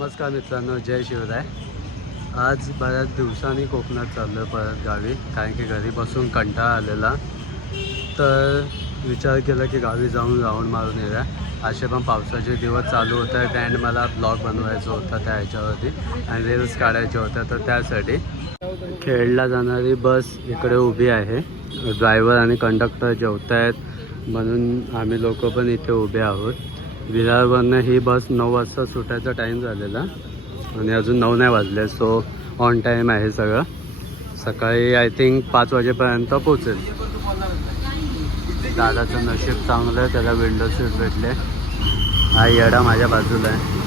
नमस्कार मित्रांनो जय शिवराय. आज बऱ्याच दिवसांनी कोकणात चाललो आहे परत गावी कारण की घरी बसून कंटाळा आलेला. तर विचार केला की गावी जाऊन राऊंड मारून येऊया. असे पण पावसाचे दिवस चालू होत आहेत अँड मला ब्लॉग बनवायचा होता त्या ह्याच्यावरती आणि रील्स काढायच्या होत्या तर त्यासाठी. खेळला जाणारी बस इकडे उभी आहे. ड्रायव्हर आणि कंडक्टर जेवत आहेत म्हणून आम्ही लोक पण इथे उभे आहोत. विरारवरनं ही बस नऊ वाजता सुटायचा टाईम झालेला. आणि अजून नऊ नाही वाजले सो ऑन टाईम आहे सगळं. सकाळी आय थिंक पाच वाजेपर्यंत पोचेल दादाचं नशीब चांगलं आहे त्याला विंडो सीट भेटले. हा येडा माझ्या बाजूला आहे.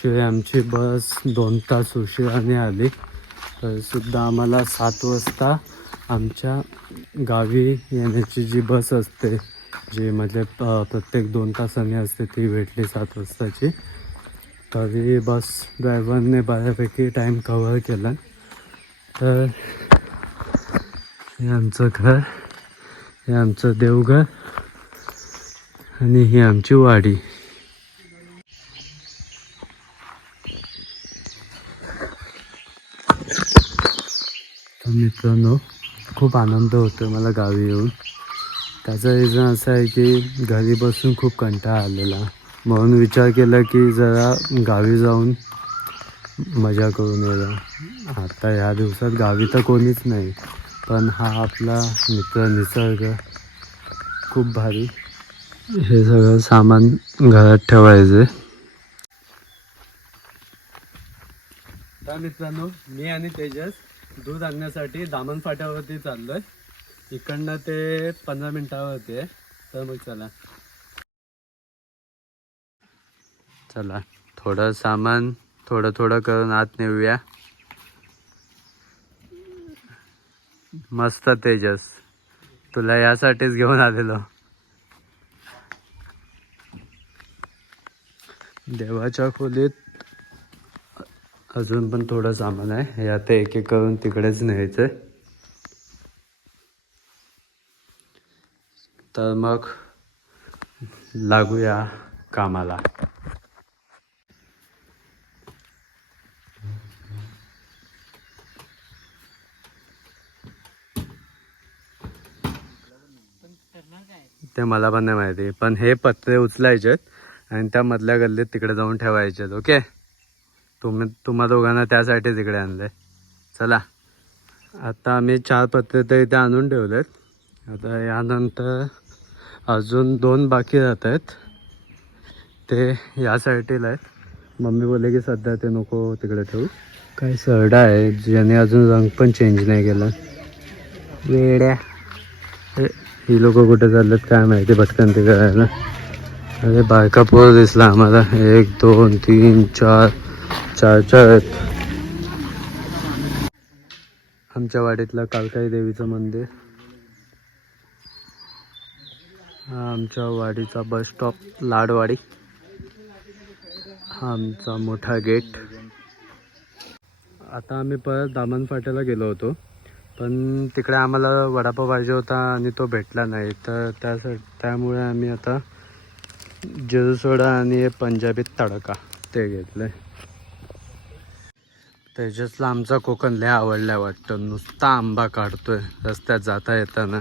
ॲक्च्युली आमची बस दोन तास उशिराने आली. तर सुद्धा आम्हाला सात वाजता आमच्या गावी येण्याची जी बस असते जी म्हणजे प्रत्येक दोन तासांनी असते ती भेटली सात वाजताची. तरी बस ड्रायव्हरने बऱ्यापैकी टाईम कव्हर केला. तर हे आमचं घर हे आमचं देवघर आणि ही आमची वाडी तर मित्रांनो खूप आनंद होतो मला गावी येऊन. त्याचं रिझन असं आहे की घरी बसून खूप कंटाळा आलेला. म्हणून विचार केला की जरा गावी जाऊन मजा करून येऊया. आता ह्या दिवसात गावी तर कोणीच नाही पण हा आपला मित्र निसर्ग खूप भारी. हे सगळं सामान घरात ठेवायचे तर मित्रांनो मी आणि तेजस दूध आणण्यासाठी दामन फाट्यावरती चाललोय. इकडनं ते पंधरा मिनिटावरती आहे. तर मग चला. चला थोडं सामान थोडं थोडं करून आत नेऊया. मस्त तेजस. तुला यासाठीच घेऊन आलेलो. देवाच्या खोलीत अजून पण थोडं सामान आहे. हे आता एक एक करून तिकडेच न्यायचं तर मग लागूया कामाला. ते मला पण नाही माहिती पण हे पत्रे उचलायचेत आणि त्या मधल्या गल्लीत तिकडे जाऊन ठेवायचेत ओके? तुम्ही तुम्हा दोघांना त्यासाठी तिकडे आहे चला. आता आम्ही चार पत्रे तर इथे आणून ठेवलेत. आता यानंतर अजून दोन बाकी राहत आहेत. ते या साईडला आहेत. मम्मी बोलले की सध्या ते नको तिकडे ठेवू. काही सरडा आहे. ज्याने अजून रंग पण चेंज नाही केला. वेड्या. ही लोक कुठे चाललेत काय माहिती भटकंती करायला अरे बायका पोर दिसला आम्हाला. एक दोन तीन चार. चार चार. आहेत आमच्या वाडीतलं कालकाई देवीचं मंदिर. हा आमच्या वाडीचा बस स्टॉप लाडवाडी. हा आमचा मोठा गेट आता आम्ही परत दामन फाट्याला गेलो होतो. पण तिकडे आम्हाला वडापाव पाहिजे होता आणि तो भेटला नाही. तर त्यासाठी त्यामुळे आम्ही आता जेजूसोडा आणि पंजाबी तडका ते घेतलं आहे तेजसला आमचा कोकण लय आवडलाय वाटतं. नुसता आंबा काढतोय रस्त्यात जाता येताना.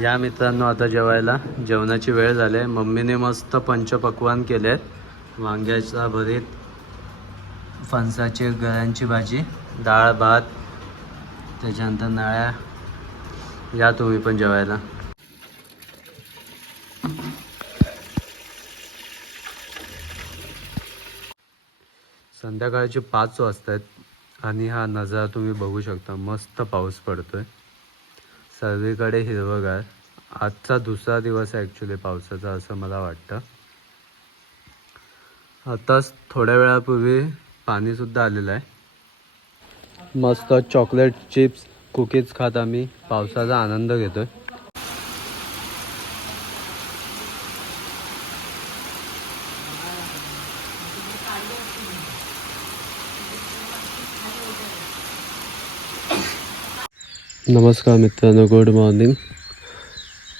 या मित्रांनो आता जेवायला. जेवणाची वेळ झाली आहे. मम्मीने मस्त पंचपक्वान केले वांग्याचा भरीत फणसाची गळ्यांची भाजी डाळ भात त्याच्यानंतर नळ्या. या तुम्ही पण जेवायला. संध्याकाळचे पाच वाजता आहेत आणि हा नजारा तुम्ही बघू शकता. मस्त पाऊस पडतो आहे सर्वीकडे हिरवगार. आजचा दुसरा दिवस आहे ॲक्च्युली पावसाचा असं मला वाटतं. आताच थोड्या वेळापूर्वी पाणीसुद्धा आलेलं आहे. मस्त चॉकलेट चिप्स कुकीज खात आम्ही. पावसाचा आनंद घेतो आहे नमस्कार मित्रांनो गुड मॉर्निंग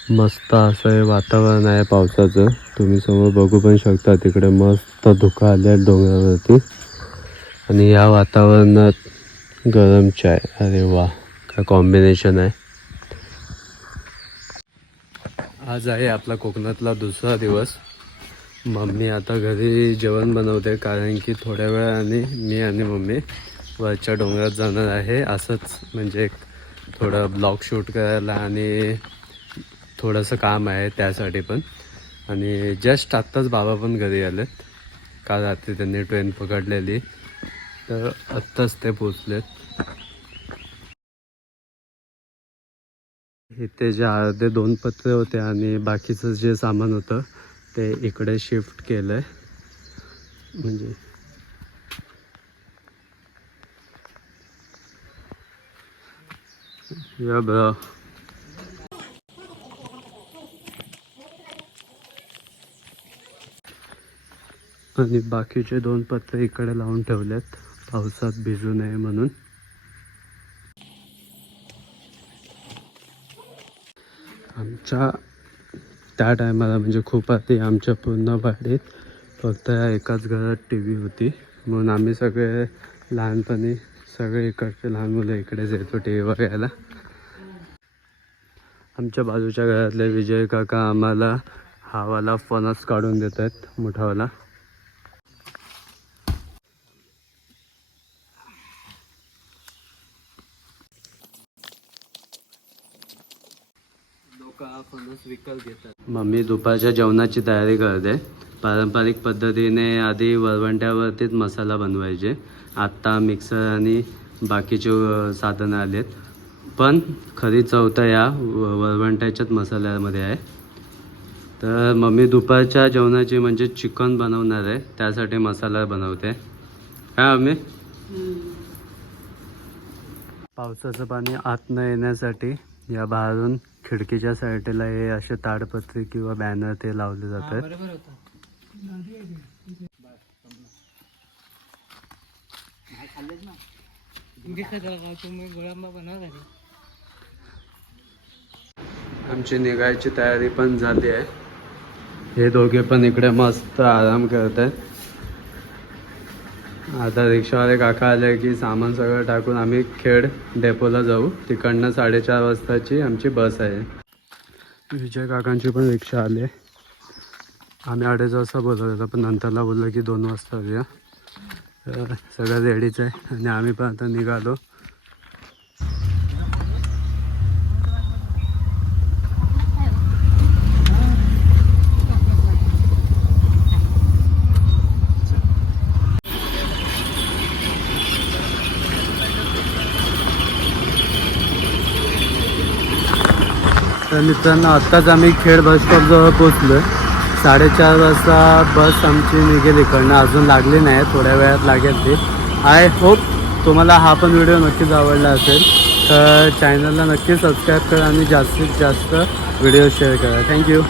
मस्त असं हे वातावरण आहे पावसाचं. तुम्ही समोर बघू पण शकता तिकडे मस्त धुकं आले आहेत डोंगरावरती. आणि या वातावरणात गरम चाय. अरे वा काय कॉम्बिनेशन आहे. आज आहे आपला कोकणातला दुसरा दिवस. मम्मी आता घरी जेवण बनवते कारण की थोड्या वेळाने मी आणि मम्मी वरच्या डोंगरात जाणार आहे. असंच म्हणजे एक थोडं ब्लॉग शूट करायला आणि थोडंसं काम आहे त्यासाठी पण. आणि जस्ट आत्ताच बाबा पण घरी आलेत. काल रात्री त्यांनी ट्रेन पकडलेली. तर आत्ताच ते पोचलेत. इथे जे अर्धे दोन पत्रे होते आणि बाकीचं जे सामान होतं ते इकडे शिफ्ट केलं आहे म्हणजे या बघा आणि बाकीचे दोन पत्रे इकडे लावून ठेवलेत. पावसात भिजू नये म्हणून. आमच्या त्या टायमाला म्हणजे खूप आधी आमच्या पूर्ण वाडीत फक्त या एकाच घरात टी व्ही होती. म्हणून आम्ही सगळे लहानपणी सगळे इकडचे लहान मुलं इकडेच येतो टी व्ही बघायला. आमच्या बाजूच्या घरातले विजय काका आम्हाला हावाला फणस काढून देत आहेत मोठावाला. लोक फणस विकत घेतात. मम्मी दुपारच्या जेवणाची तयारी करते. पारंपरिक पद्धतीने आधी वरवंट्यावरतीच मसाला बनवायचे. आत्ता मिक्सर आणि बाकीचे साधनं आलेत. पण खरी चौथा या व- वरवंट्याच्याच मसाल्यामध्ये आहे. तर मम्मी दुपारच्या जेवणाची म्हणजे चिकन बनवणार आहे. त्यासाठी मसाला बनवते. काय मम्मी? पावसाचं पाणी आत न येण्यासाठी या बाहेरून खिडकीच्या साईडला हे असे ताडपत्री किंवा बॅनर ते लावले जातात. आमची निघायची तयारी पण झाली आहे. हे दोघे पण इकडे मस्त आराम करत आहेत. आता रिक्षावाले काका आले की सामान सगळं टाकून आम्ही खेड डेपोला जाऊ. तिकडनं साडेचार वाजताची आमची बस आहे. विजय काकांची पण रिक्षा आली आहे. आम्ही अडेच वाजता बोलवलेलं पण नंतरला बोललो की दोन वाजता येऊया तर सगळं रेडीच आहे. आणि आम्ही पण आता निघालो. तर मित्रांनो आत्ताच आम्ही खेड बस स्टॉपजवळ पोचलो आहे साडेचार वाजता बस आमची निघेल इकडनं. अजून लागली नाही थोड्या वेळात लागेल ती. आय होप तुम्हाला हा पण व्हिडिओ नक्कीच आवडला असेल. तर चॅनलला नक्की सबस्क्राईब करा आणि जास्तीत जास्त व्हिडिओ शेअर करा. थँक्यू